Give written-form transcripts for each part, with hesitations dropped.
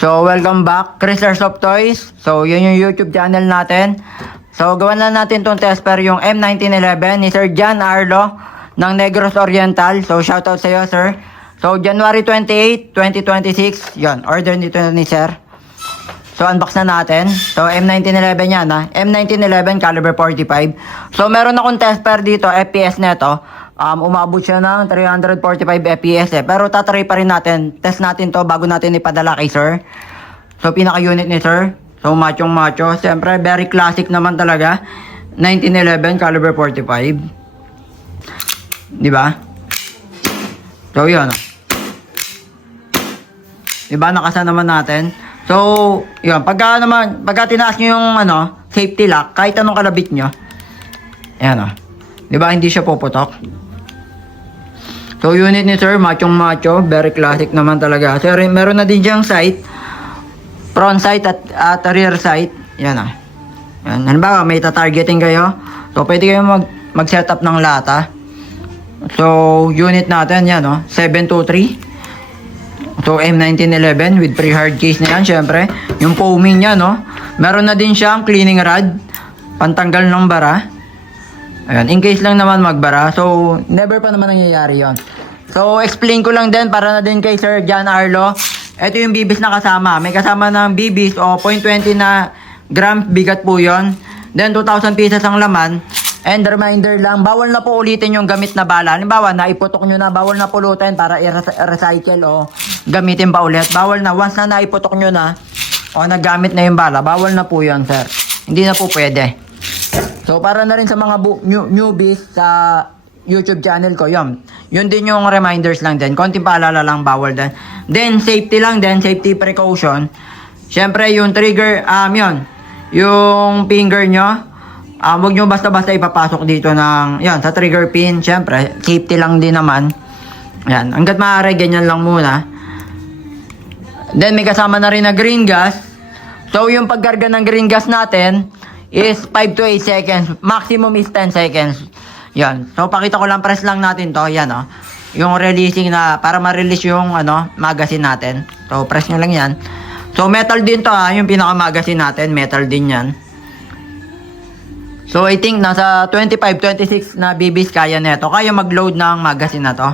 So, welcome back, Chris Airsoft Toys. So, yun yung YouTube channel natin. So, gawan na natin tong test pair yung M1911 ni Sir John Arlo ng Negros Oriental. So, shoutout sa iyo, sir. So, January 28, 2026. Yun, order nito ni sir. So, unbox na natin. So, M1911 yan, ha. M1911 caliber 45. So, meron akong test pair dito, FPS neto. Umabot siya ng 345 FPS eh. Pero tatry pa rin natin. Test natin to bago natin ipadala kay sir. So, pinaka-unit ni sir. So, machong macho. Siyempre, very classic naman talaga. 1911 caliber 45. Diba? So, yun. Diba? Nakasa naman natin. So, yun. Pagka tinaas nyo yung safety lock, kahit anong kalabit nyo. Ayan o. Diba? Hindi siya puputok. So, unit ni sir, machong macho. Very classic naman talaga. Sir, meron na din diyang sight. Front sight at rear sight. Yan ah. Yan. Halimbawa, may tatargeting kayo. So, pwede kayo mag-setup ng lata. So, unit natin, yan oh. 723. So, M1911 with pre-hard case na yan, syempre. Yung foaming niya, no. Meron na din siyang cleaning rod. Pantanggal ng bara. Ayan, in case lang naman magbara. So, never pa naman nangyayari yon. So, explain ko lang din para na din kay Sir John Arlo. Ito yung bibis na kasama. May kasama ng bibis o 0.20 na gram bigat po yon. Then, 2,000 pieces ang laman. And reminder lang, bawal na po ulitin yung gamit na bala. Halimbawa, naiputok nyo na, bawal na pulutin para i-recycle o gamitin pa ulit. Bawal na, once na naiputok nyo na o nagamit na yung bala, bawal na po yon, sir. Hindi na po pwede. So, para na rin sa mga newbies sa YouTube channel ko, yun din yung reminders lang din. Konting paalala lang, bawal din. Then, safety lang din, safety precaution. Siyempre, yung trigger, yung finger nyo, huwag nyo basta-basta ipapasok dito ng, sa trigger pin. Siyempre, safety lang din naman. Yan, hanggat maaari, ganyan lang muna. Then, may kasama na rin na green gas. So, yung pagkarga ng green gas natin is 5 to 8 seconds. Maximum is 10 seconds. Yan. So, pakita ko lang, press lang natin to. Yan, oh. Yung releasing na, para ma-release yung, magazine natin. So, press nyo lang yan. So, metal din to, ha. Yung pinaka-magazine natin, metal din yan. So, I think nasa 25-26 na BBs kaya neto. Kaya mag-load ng magazine na to.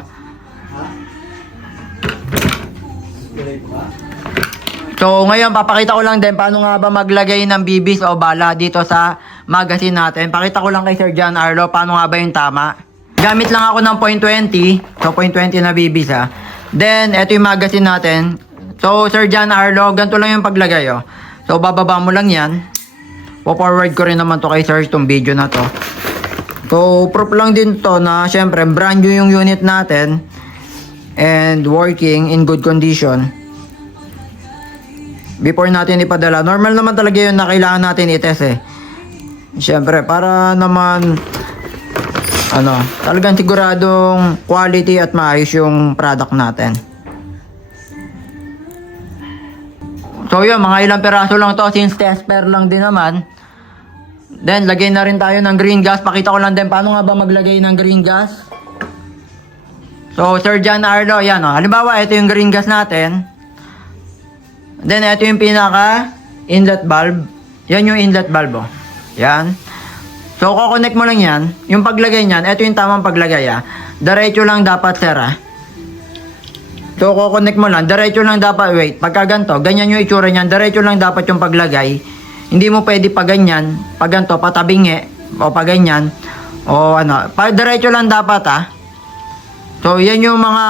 So, ngayon, papakita ko lang din paano nga ba maglagay ng bibis o bala dito sa magazine natin. Pakita ko lang kay Sir John Arlo paano nga ba yung tama. Gamit lang ako ng 0.20. So, 0.20 na bibis, ha. Then, eto yung magazine natin. So, Sir John Arlo, ganito lang yung paglagay, oh. So, bababa mo lang yan. Po-forward ko rin naman to kay Sir itong video na to. So, proof lang din to na, syempre, brand new yung unit natin. And working in good condition. Before natin ipadala, normal naman talaga yun na kailangan natin i-test eh. Siyempre, para naman talagang siguradong quality at maayos yung product natin. So yun, mga ilang peraso lang to since test pair lang din naman. Then, lagay na rin tayo ng green gas. Pakita ko lang din paano nga ba maglagay ng green gas. So, Sir John Arlo, yan o. Halimbawa, ito yung green gas natin. Then, ito yung pinaka inlet valve. Yan yung inlet valve, oh. Yan. So, kukonect mo lang yan. Yung paglagay niyan, ito yung tamang paglagay, ah. Diretso lang dapat, sir, ah. So, kukonect mo lang. Diretso lang dapat, wait. Pagka ganito, ganyan yung itsura niyan. Diretso lang dapat yung paglagay. Hindi mo pwede pa ganyan. Pag ganito, patabingi. O pa ganyan. O diretso lang dapat, ah. So, yan yung mga,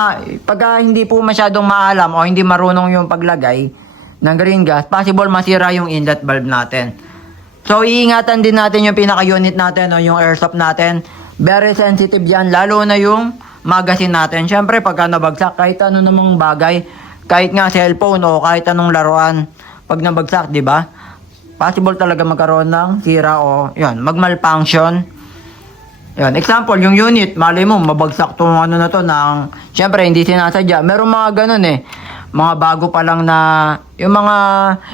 pagka hindi po masyadong maalam o hindi marunong yung paglagay ng green gas, possible masira yung inlet valve natin. So, iingatan din natin yung pinaka-unit natin o yung airsoft natin. Very sensitive yan, lalo na yung magazine natin. Siyempre, pagka nabagsak, kahit ano namang bagay, kahit nga cellphone o kahit anong laruan, pag nabagsak, di ba? Possible talaga magkaroon ng sira o mag-malfunction. Yan, example, yung unit, malay mo, mabagsak tong na to ng, siyempre, hindi sinasadya. Meron mga ganun eh. Mga bago pa lang na, yung mga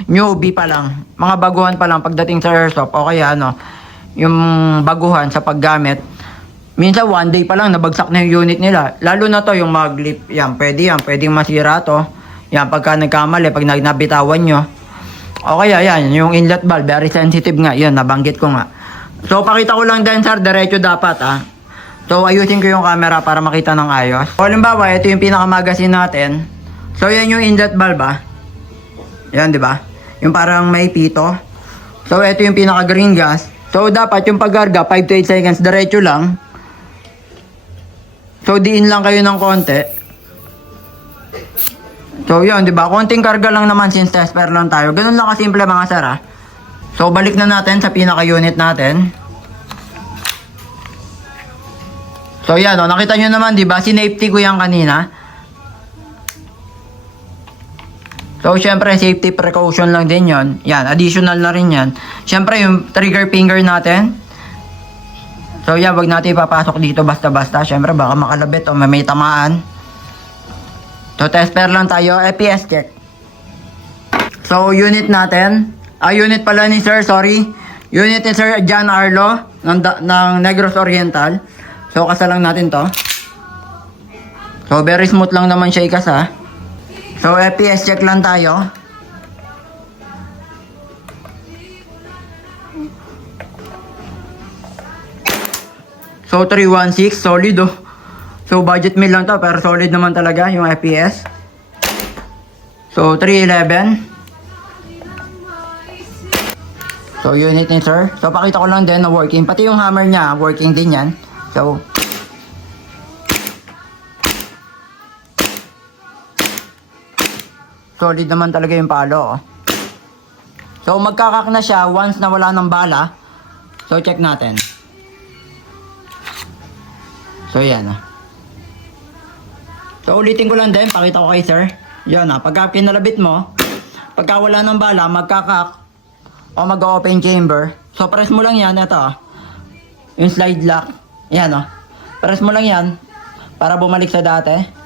newbie pa lang, mga baguhan pa lang pagdating sa airsoft, o kaya yung baguhan sa paggamit. Minsan one day pa lang nabagsak na yung unit nila. Lalo na to yung maglip, yan, pwedeng masira to. Yan, pagka nagkamali, pag nabitawan nyo. O kaya yan, yung inlet valve, very sensitive nga. Yan, nabanggit ko nga. So, pakita ko lang din, sir, diretso dapat, ah. So, ayusin ko yung camera para makita ng ayos. So, halimbawa, ito yung pinakamagasin natin. So, yan yung inlet valve, ah. Yan, di ba? Yung parang may pito. So, ito yung pinaka green gas. So, dapat yung paggarga, 5 to 8 seconds, diretso lang. So, diin lang kayo ng konti. So, yun, di ba? Konting karga lang naman since tester lang tayo. Ganun lang kasimple mga sir, ah. So, balik na natin sa pinaka-unit natin. So, yan, oh, nakita nyo naman, di ba? Sinafety ko yan kanina. So, syempre, safety precaution lang din yon. Yan, additional na rin yan. Syempre, yung trigger finger natin. So, yan, wag natin ipapasok dito basta-basta. Syempre, baka makalabit o may tamaan. So, tester lang tayo. EPS check. So, unit natin. Unit pala ni Sir, sorry. Unit ni Sir John Arlo ng Negros Oriental. So, kasa lang natin to. So, very smooth lang naman siya ikasa. So, EPS check lang tayo. So, 316, solid oh. So, budget meal lang to, pero solid naman talaga yung EPS. So, 311. So, unit ni sir. So, pakita ko lang din na working. Pati yung hammer niya, working din yan. So, solid naman talaga yung palo. Oh. So, magkakak na siya once na wala ng bala. So, check natin. So, yan. Oh. So, ulitin ko lang din. Pakita ko kay sir. Yan. Oh. Pagka kinalabit mo, pagka wala ng bala, magkakak o mag-open chamber. So, press mo lang yan. Ito. Oh. Yung slide lock. Yan. Oh. Press mo lang yan para bumalik sa dati.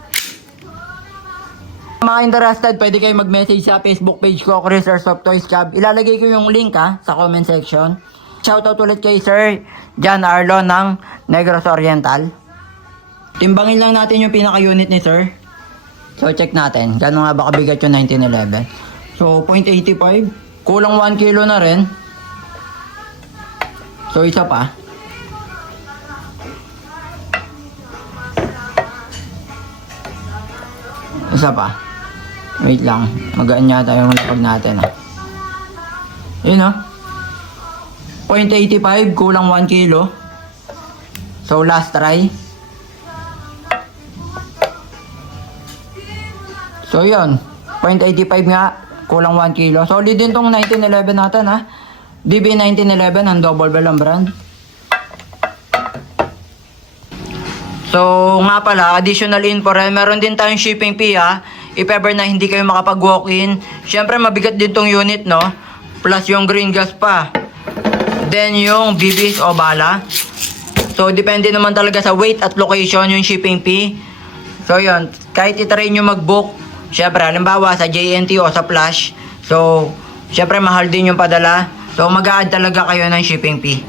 Mga interested, pwede kayo mag-message sa Facebook page ko, Chris Airsoft Toys Cab. Ilalagay ko yung link sa comment section. Shoutout ulit kay Sir John Arlo ng Negros Oriental. Timbangin lang natin yung pinaka-unit ni Sir. So, check natin. Gano'n nga ba kabigat yung 1911? So, 0.85. Kulang 1 kilo na rin. So, isa pa. Isa pa. Wait lang. Magaan yata yung lapag natin. Yun 0.85. Kulang 1 kilo. So, last try. So, yun. 0.85 nga. Kulang 1 kilo. Solid din tong 1911 natin DB 1911 ang double bell ang brand. So, nga pala, additional info rin. Meron din tayong shipping fee if ever na hindi kayo makapag-walk-in. Siyempre, mabigat din tong unit, no? Plus yung green gas pa. Then, yung BBs o bala. So, depende naman talaga sa weight at location yung shipping fee. So, yun. Kahit itry nyo mag-book, siyempre, halimbawa sa JNT o sa Flash. So, siyempre, mahal din yung padala. So, mag-a-add talaga kayo ng shipping fee.